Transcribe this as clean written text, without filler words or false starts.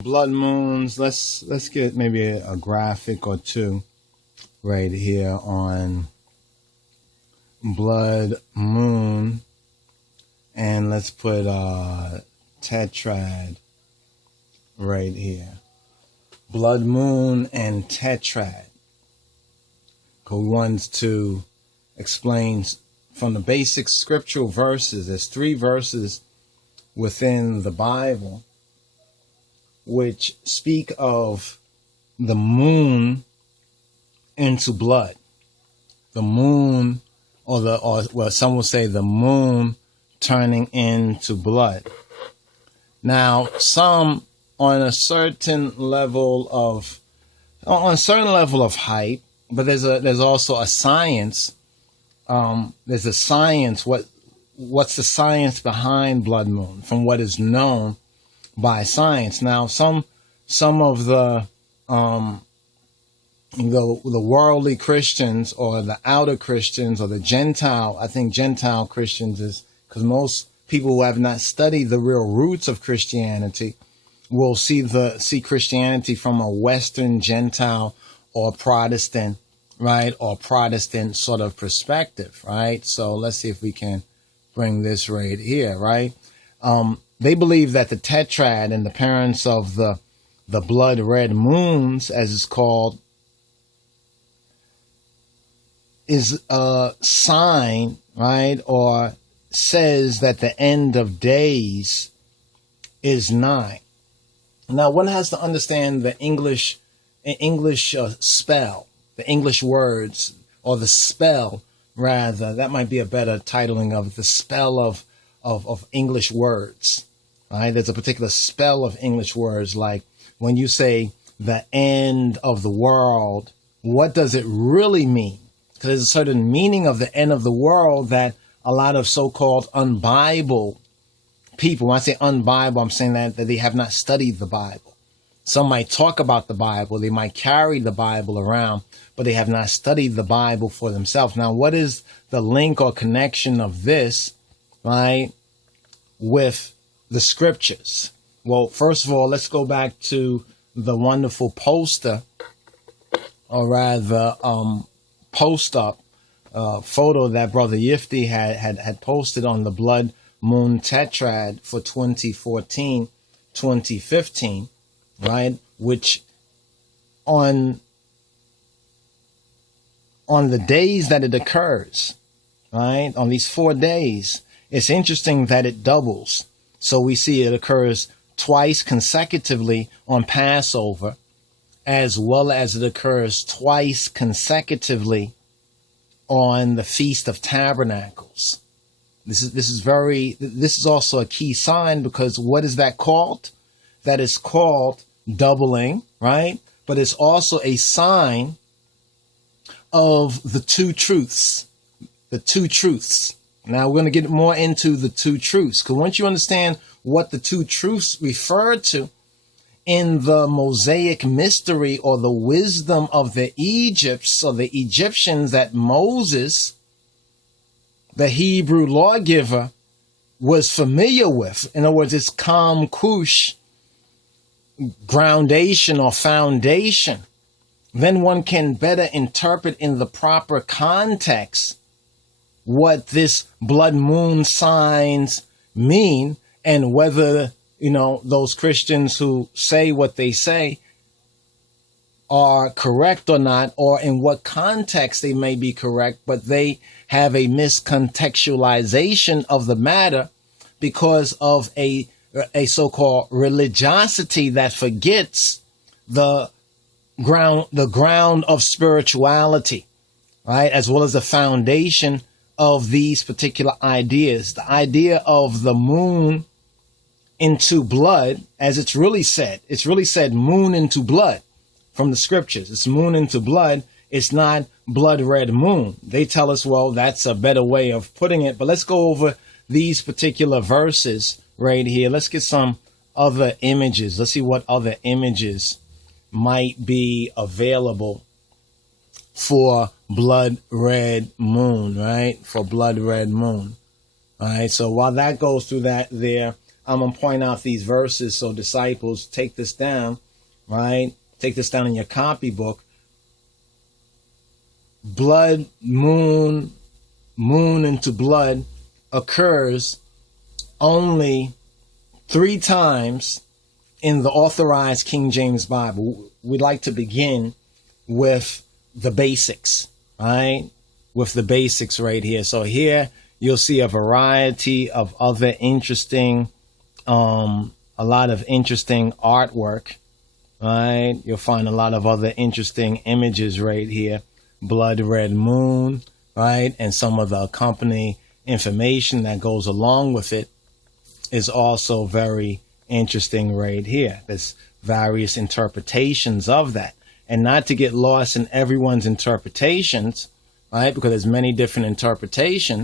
Blood moons. Let's get maybe a graphic or two right here on blood moon, and let's put tetrad right here. Blood moon and tetrad. Who wants to explain from the basic scriptural verses? There's 3 verses within the Bible which speak of the moon into blood. The moon, or some will say the moon turning into blood. Now, some on a certain level of height, but there's also a science. There's a science. What's the science behind blood moon from what is known by science? Now, some of the worldly Christians or the outer Christians or the Gentile, I think Gentile Christians is because most people who have not studied the real roots of Christianity will see Christianity from a Western Gentile or Protestant, right? Or Protestant sort of perspective, right? So let's see if we can bring this right here, right? They believe that the tetrad and the parents of the blood red moons, as it's called, is a sign, right? Or says that the end of days is nigh. Now, one has to understand the English spell, the English words, or the spell, rather. That might be a better titling of it, the spell of English words. Right? There's a particular spell of English words, like when you say the end of the world, what does it really mean? Because there's a certain meaning of the end of the world that a lot of so-called unbible people, when I say unbible, I'm saying that they have not studied the Bible. Some might talk about the Bible, they might carry the Bible around, but they have not studied the Bible for themselves. Now, what is the link or connection of this, right, with the scriptures? Well, first of all, let's go back to the wonderful poster, or rather post-up photo that Brother Yifty had posted on the blood moon tetrad for 2014-2015, right? Which on the days that it occurs, right, on these 4 days, it's interesting that it doubles. So we see it occurs twice consecutively on Passover, as well as it occurs twice consecutively on the Feast of Tabernacles. This is also a key sign, because what is that called? That is called doubling, right? But it's also a sign of the two truths. The two truths. Now we're going to get more into the two truths, because once you understand what the two truths refer to in the Mosaic mystery or the wisdom of the Egyptians that Moses, the Hebrew lawgiver, was familiar with. In other words, it's Kam Kush, groundation or foundation. Then one can better interpret in the proper context what this blood moon signs mean, and whether, those Christians who say what they say are correct or not, or in what context they may be correct, but they have a miscontextualization of the matter because of a so-called religiosity that forgets the ground of spirituality, right? As well as the foundation of these particular ideas. The idea of the moon into blood, as it's really said moon into blood from the scriptures. It's moon into blood. It's not blood red moon. They tell us, well, that's a better way of putting it. But let's go over these particular verses right here. Let's get some other images. Let's see what other images might be available for blood red moon, right? For blood red moon. All right. So while that goes through that there, I'm going to point out these verses. So disciples, take this down, right? Take this down in your copybook. Blood, moon into blood occurs only 3 times in the authorized King James Bible. We'd like to begin with the basics, right? With the basics right here. So here you'll see a variety of other interesting, a lot of interesting artwork, right? You'll find a lot of other interesting images right here. Blood red moon, right? And some of the accompanying information that goes along with it is also very interesting right here. There's various interpretations of that. And not to get lost in everyone's interpretations, right? Because there's many different interpretations.